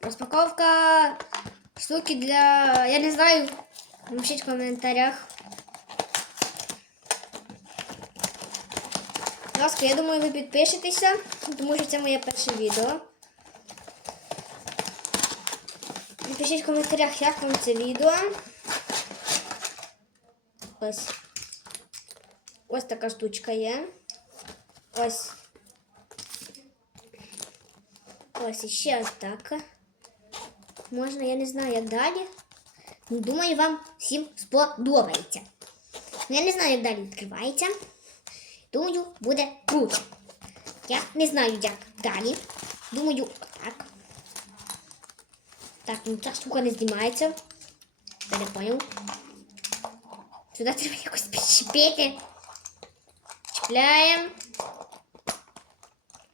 Розпаковка штуки для. Я не знаю. Напишіть в коментарях. Будь ласка, я думаю, ви підпишетеся, тому що це моє перше відео. Напишіть в коментарях, як вам це відео. Ось. Ось така штучка є. Ось. Ось іще ось так. Можна, я не знаю, як далі. Ну, Думаю, вам всім сподобається. Ну, Я не знаю, як далі відкривається. Думаю, буде круто. Я не знаю, як далі. Думаю, отак. Так, ну ця штука не знімається. Я не понял. Сюди треба якось підчепити. Чіпляємо.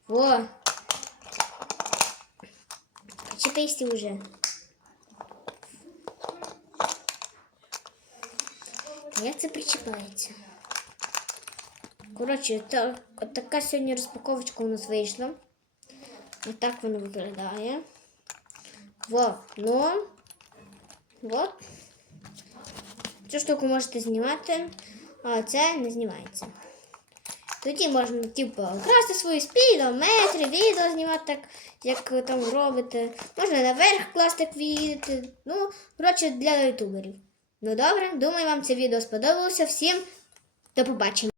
Во. Причепись уже. Як це причіпається? Коротше, та, от така сьогодні розпаковочка у нас вийшла. Отак воно виглядає. Вот, ну. Вот. Цю штуку можете знімати, а це не знімається. Тоді можна, типу, красти свої спідометри, відео знімати так, як там робите. Можна наверх класти квіти. Ну, коротше, для ютуберів. Ну добре, думаю, вам це відео сподобалося. Всім до побачення.